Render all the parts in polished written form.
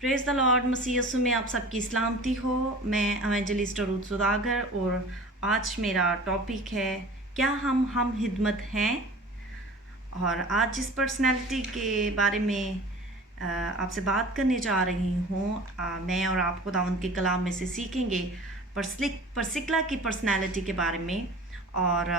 Praise the lord. मसीह यीशु में आप सबकी सलामती हो। मैं एवेंजलिस्ट रूथ सुदागर और आज मेरा टॉपिक है क्या हम हिदमत हैं। और आज जिस पर्सनैलिटी के बारे में आपसे बात करने जा रही हूँ, मैं और आप खुदावंद के कलाम में से सीखेंगे परसिक्ला की पर्सनैलिटी के बारे में। और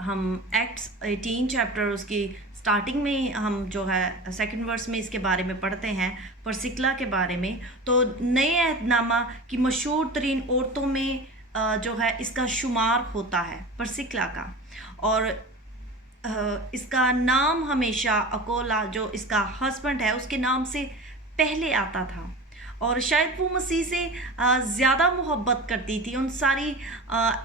हम एक्ट्स 18 चैप्टर उसकी स्टार्टिंग में हम जो है सेकंड वर्स में इसके बारे में पढ़ते हैं, परसिक्ला के बारे में। तो नए अहदनामा की मशहूर तरीन औरतों में जो है इसका शुमार होता है परसिक्ला का। और इसका नाम हमेशा अकोला, जो इसका हस्बैंड है, उसके नाम से पहले आता था। और शायद वो मसीह से ज़्यादा मोहब्बत करती थी। उन सारी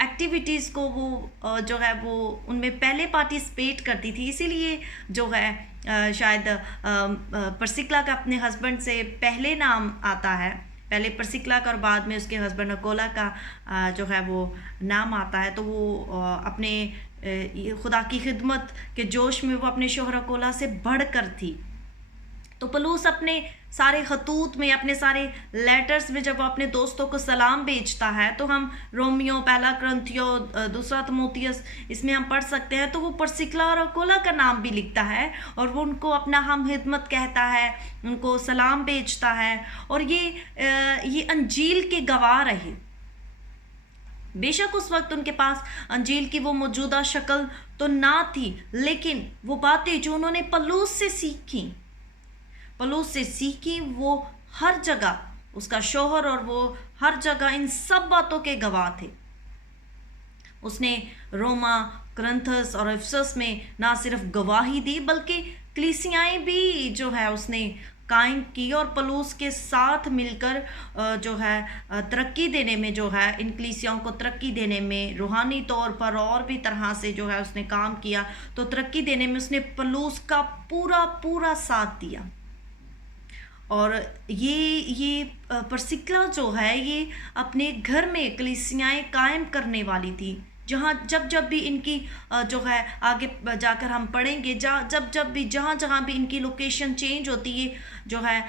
एक्टिविटीज़ को वो जो है वो उनमें पहले पार्टिसिपेट करती थी। इसीलिए जो है शायद परसिक्ला का अपने हस्बैंड से पहले नाम आता है, पहले परसिक्ला का और बाद में उसके हस्बैंड अकोला का जो है वो नाम आता है। तो वो अपने खुदा की खिदमत के जोश में वो अपने शोहर अकोला से बढ़कर थी। तो पलूस अपने सारे खतूत में, अपने सारे लेटर्स में जब वो अपने दोस्तों को सलाम भेजता है, तो हम रोमियो, पहला क्रंथियो, दूसरा तिमोथियस, इसमें हम पढ़ सकते हैं। तो वो परसिक्ला और अकोला का नाम भी लिखता है और वो उनको अपना हम हिदमत कहता है, उनको सलाम भेजता है। और ये अंजील के गवाह रहे। बेशक उस वक्त उनके पास अंजील की वो मौजूदा शक्ल तो ना थी, लेकिन वो बातें जो उन्होंने पलूस से सीखी वो हर जगह, उसका शोहर और वो हर जगह इन सब बातों के गवाह थे। उसने रोमा, करंथस और इफसस में ना सिर्फ गवाही दी, बल्कि कलीसियाएं भी जो है उसने कायम की। और पलूस के साथ मिलकर जो है तरक्की देने में, जो है इन कलीसियाओं को तरक्की देने में रूहानी तौर पर और भी तरह से जो है उसने काम किया। तो तरक्की देने में उसने पलूस का पूरा साथ दिया। और ये परसिक्ला जो है ये अपने घर में कलीसियाएं कायम करने वाली थी, जहाँ जब भी इनकी जो है आगे जाकर हम पढ़ेंगे, जब भी जहाँ भी इनकी लोकेशन चेंज होती है, जो है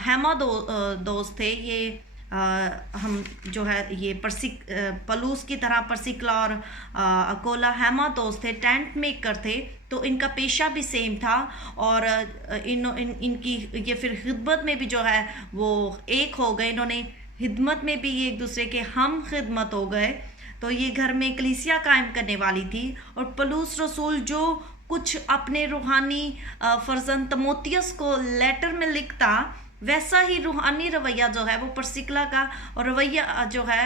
हैमा दोस्त थे ये। हम जो है ये पलूस की तरह परसिक्ला और अकोला हैमा दोस्त थे, टेंट मेकर थे। तो इनका पेशा भी सेम था और इनकी ये फिर खिदमत में भी जो है वो एक हो गए। इन्होंने खिदमत में भी एक दूसरे के हम खिदमत हो गए। तो ये घर में कलीसिया कायम करने वाली थी। और पलूस रसूल जो कुछ अपने रूहानी फर्जंद तिमोथियस को लेटर में लिखता, वैसा ही रूहानी रवैया जो है वो परसिक्ला का और रवैया जो है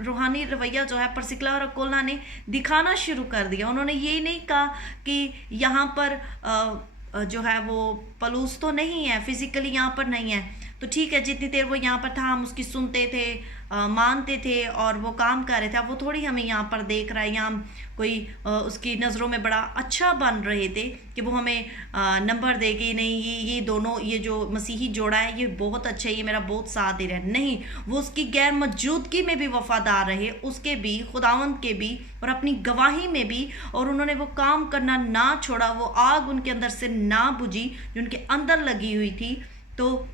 रूहानी रवैया जो है परसिक्ला और अकोला ने दिखाना शुरू कर दिया। उन्होंने ये नहीं कहा कि यहाँ पर जो है वो पलूस तो नहीं है, फिजिकली यहाँ पर नहीं है, तो ठीक है, जितनी देर वो यहाँ पर था हम उसकी सुनते थे, मानते थे और वो काम कर रहे थे। अब वो थोड़ी हमें यहाँ पर देख रहा है, यहाँ कोई उसकी नज़रों में बड़ा अच्छा बन रहे थे कि वो हमें नंबर दे कि नहीं ये दोनों, ये जो मसीही जोड़ा है ये बहुत अच्छा है, ये मेरा बहुत साथ दे रहा है। नहीं, वो उसकी गैर मौजूदगी में भी वफादार रहे, उसके भी, खुदावंद के भी और अपनी गवाही में भी। और उन्होंने वो काम करना ना छोड़ा, वो आग उनके अंदर से ना बुझी जो उनके अंदर लगी हुई थी। तो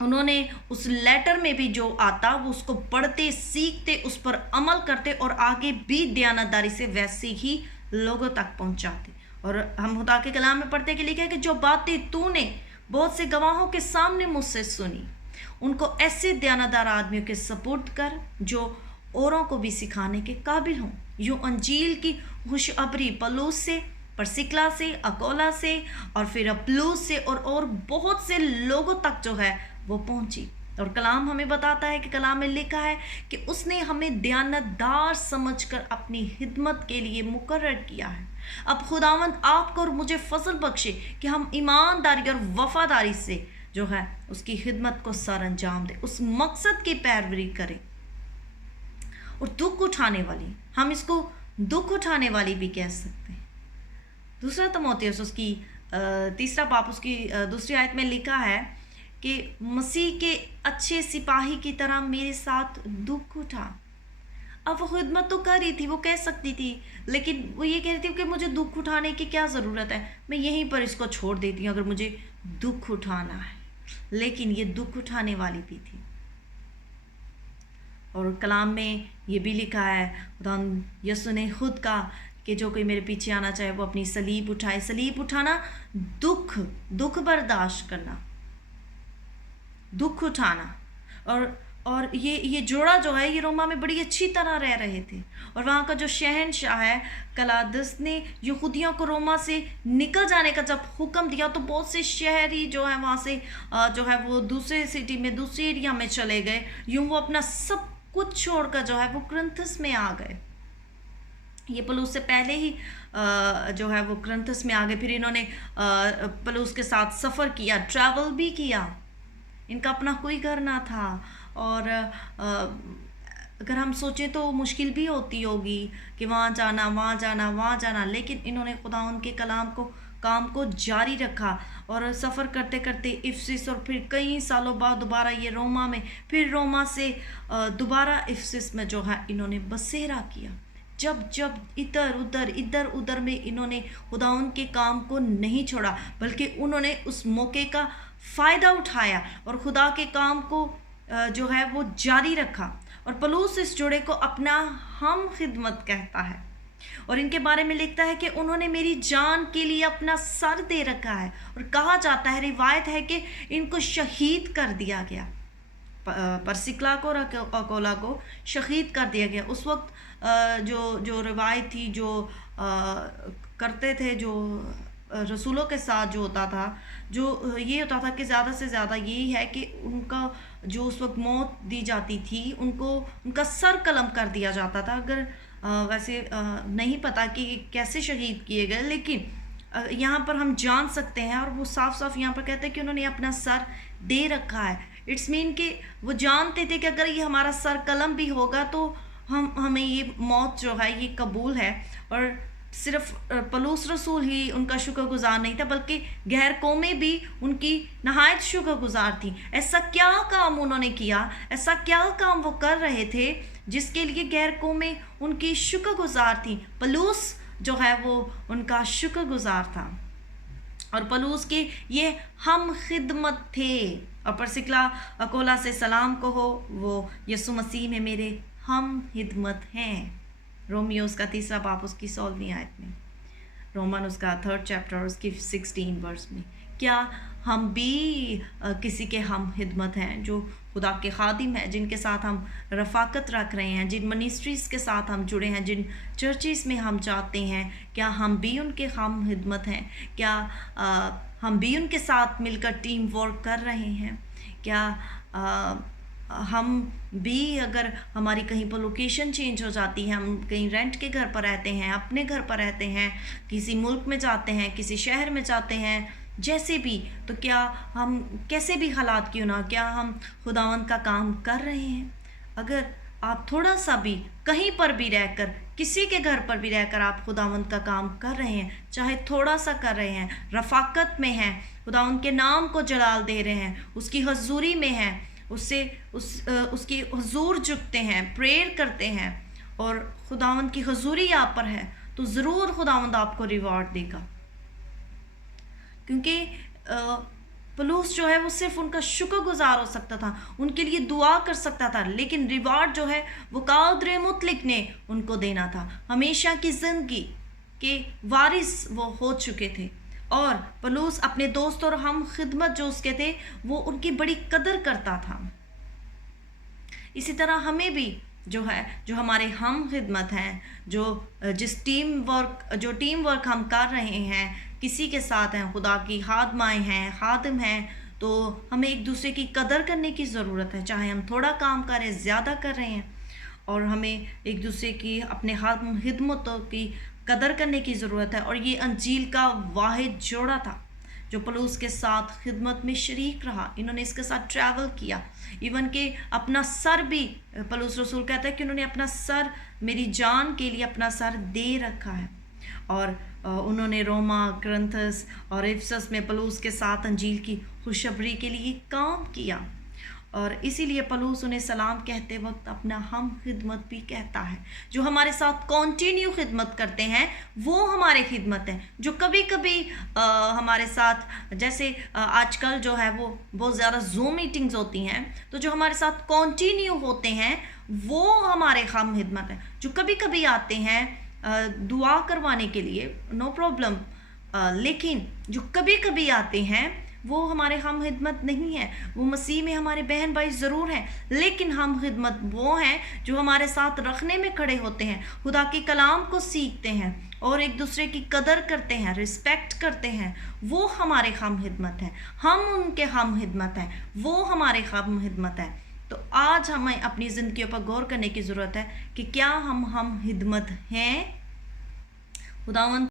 उन्होंने उस लेटर में भी जो आता वो उसको पढ़ते, सीखते, उस पर अमल करते और आगे भी दयानतदारी से वैसे ही लोगों तक पहुंचाते। और हम खुदा के कलाम में पढ़ते कि लिखा है कि जो बातें तूने बहुत से गवाहों के सामने मुझसे सुनी, उनको ऐसे दयानतदार आदमियों के सपुर्द कर जो औरों को भी सिखाने के काबिल हों। यूँ अंजील की खुशखबरी पलूस से, परसिक्ला से, अकोला से और फिर अपलूस से और बहुत से लोगों तक जो है वो पहुंची। और कलाम हमें बताता है कि कलाम में लिखा है कि उसने हमें दयानतदार समझकर अपनी खिदमत के लिए मुकर्रर किया है। अब खुदावंद आपको और मुझे फजल बख्शे कि हम ईमानदारी और वफादारी से जो है उसकी खिदमत को सर अंजाम दें, उस मकसद की पैरवी करें। और दुख उठाने वाली, हम इसको दुख उठाने वाली भी कह सकते हैं। दूसरा तिमोथियस उसकी तीसरा बाप उसकी दूसरी आयत में लिखा है कि मसीह के अच्छे सिपाही की तरह मेरे साथ दुख उठा। अब वो खिदमत तो कर रही थी, वो कह सकती थी, लेकिन वो ये कह रही थी कि मुझे दुख उठाने की क्या ज़रूरत है, मैं यहीं पर इसको छोड़ देती हूँ अगर मुझे दुख उठाना है। लेकिन ये दुख उठाने वाली भी थी। और कलाम में ये भी लिखा है, खुदावंद यीशु ने खुद कहा कि जो कोई मेरे पीछे आना चाहे वो अपनी सलीब उठाए। सलीब उठाना, दुख बर्दाश्त करना, दुख उठाना। और ये जोड़ा जो है ये रोमा में बड़ी अच्छी तरह रह रहे थे। और वहाँ का जो शहंशाह है कलादस ने यहूदियों को रोमा से निकल जाने का जब हुक्म दिया तो बहुत से शहरी जो है वहाँ से जो है वो दूसरे सिटी में, दूसरे एरिया में चले गए। यूँ वो अपना सब कुछ छोड़कर जो है वो कुरिन्थस में आ गए। ये पलूस से पहले ही जो है वो कुरिन्थस में आ गए। फिर इन्होंने पलूस के साथ सफ़र किया, ट्रैवल भी किया। इनका अपना कोई घर ना था। और अगर हम सोचें तो मुश्किल भी होती होगी कि वहाँ जाना, वहाँ जाना, वहाँ जाना, लेकिन इन्होंने खुदावंद के काम को जारी रखा। और सफ़र करते करते इफिसस, और फिर कई सालों बाद दोबारा ये रोमा में, फिर रोमा से दोबारा इफिसस में जो है इन्होंने बसेरा किया। जब इधर उधर में इन्होंने खुदावंद के काम को नहीं छोड़ा, बल्कि उन्होंने उस मौके का फ़ायदा उठाया और खुदा के काम को जो है वो जारी रखा। और पलूस इस जोड़े को अपना हम खिदमत कहता है और इनके बारे में लिखता है कि उन्होंने मेरी जान के लिए अपना सर दे रखा है। और कहा जाता है, रिवायत है कि इनको शहीद कर दिया गया, परसिक्ला को, अकोला को शहीद कर दिया गया। उस वक्त जो रिवायत थी, जो करते थे, जो रसूलों के साथ जो होता था, जो ये होता था कि ज़्यादा से ज़्यादा यही है कि उनका जो उस वक्त मौत दी जाती थी, उनका सर कलम कर दिया जाता था। अगर वैसे नहीं पता कि कैसे शहीद किए गए, लेकिन यहाँ पर हम जान सकते हैं और वो साफ साफ यहाँ पर कहते हैं कि उन्होंने अपना सर दे रखा है। इट्स मीन कि वो जानते थे कि अगर ये हमारा सर कलम भी होगा तो हमें ये मौत जो है ये कबूल है। और सिर्फ पलूस रसूल ही उनका शुक्रगुजार नहीं था, बल्कि गैर कौमें भी उनकी नहायत शुक्रगुजार थी। ऐसा क्या काम उन्होंने किया, ऐसा क्या काम वो कर रहे थे जिसके लिए गैर कौमें उनकी शुक्रगुजार थी। पलूस जो है वो उनका शुक्रगुजार था और पलूस के ये हम खिदमत थे। और परसिक्ला अकोला से सलाम कहो, वो यीशु मसीह में मेरे हम खिदमत हैं। रोमियो उसका 3 बाब उसकी 16वीं आयत में, रोमन उसका 3 चैप्टर उसकी 16 वर्स में। क्या हम भी किसी के हम खिदमत हैं, जो खुदा के खादिम हैं, जिनके साथ हम रफ़ाकत रख रहे हैं, जिन मिनिस्ट्रीज़ के साथ हम जुड़े हैं, जिन चर्चिस में हम जाते हैं, क्या हम भी उनके हम खिदमत हैं? क्या हम भी उनके साथ मिलकर टीम वर्क कर रहे हैं? क्या हम भी, अगर हमारी कहीं पर लोकेशन चेंज हो जाती है, हम कहीं रेंट के घर पर रहते हैं, अपने घर पर रहते हैं, किसी मुल्क में जाते हैं, किसी शहर में जाते हैं, जैसे भी, तो क्या हम कैसे भी हालात क्यों ना, क्या हम खुदावंद का काम कर रहे हैं? अगर आप थोड़ा सा भी कहीं पर भी रहकर, किसी के घर पर भी रहकर आप खुदावंद का काम कर रहे हैं, चाहे थोड़ा सा कर रहे हैं, रफ़ाकत में हैं, खुदावंद के नाम को जलाल दे रहे हैं, उसकी हजूरी में हैं, उसकी हुजूर झुकते हैं, प्रेयर करते हैं और खुदावंद की हजूरी आप पर है, तो ज़रूर खुदावंद आपको रिवॉर्ड देगा। क्योंकि पलूस जो है वो सिर्फ उनका शुक्रगुजार हो सकता था, उनके लिए दुआ कर सकता था, लेकिन रिवार्ड जो है वो कादर मुतलक ने उनको देना था। हमेशा की ज़िंदगी के वारिस वो हो चुके थे और पलूस अपने दोस्त और हम खिदमत जो उसके थे वो उनकी बड़ी कदर करता था। इसी तरह हमें भी जो है, जो हमारे हम खिदमत हैं, जिस टीम वर्क हम कर रहे हैं, किसी के साथ हैं, खुदा की खादमाएँ हैं, खादिम हैं, तो हमें एक दूसरे की कदर करने की ज़रूरत है। चाहे हम थोड़ा काम करें, ज़्यादा कर रहे हैं, और हमें एक दूसरे की अपने खिदमतों की कदर करने की ज़रूरत है। और ये अंजील का वाहिद जोड़ा था जो पलूस के साथ खिदमत में शरीक रहा। इन्होंने इसके साथ ट्रैवल किया, इवन के अपना सर भी, पलूस रसूल कहता है कि उन्होंने अपना सर, मेरी जान के लिए अपना सर दे रखा है। और उन्होंने रोमा, कुरिन्थस और इफिसस में पलूस के साथ अंजील की खुशखबरी के लिए काम किया। और इसीलिए पौलुस उन्हें सलाम कहते वक्त अपना हम खिदमत भी कहता है। जो हमारे साथ कंटिन्यू खिदमत करते हैं वो हमारे खिदमत हैं। जो कभी कभी हमारे साथ जैसे आजकल जो है वो बहुत ज़्यादा जूम मीटिंग्स होती हैं, तो जो हमारे साथ कंटिन्यू होते हैं वो हमारे हम खिदमत हैं। जो कभी कभी आते हैं दुआ करवाने के लिए, नो प्रॉब्लम, लेकिन जो कभी कभी आते हैं वो हमारे हम खिदमत नहीं है। वो मसीह में हमारे बहन भाई ज़रूर हैं, लेकिन हम खिदमत वो हैं जो हमारे साथ रखने में खड़े होते हैं, खुदा के कलाम को सीखते हैं और एक दूसरे की कदर करते हैं, रिस्पेक्ट करते हैं। वो हमारे हम खिदमत हैं। हम उनके हम खिदमत हैं, वो हमारे हम खिदमत हैं। तो आज हमें अपनी ज़िंदगियों पर गौर करने की ज़रूरत है कि क्या हम खिदमत हैं। खुदावंद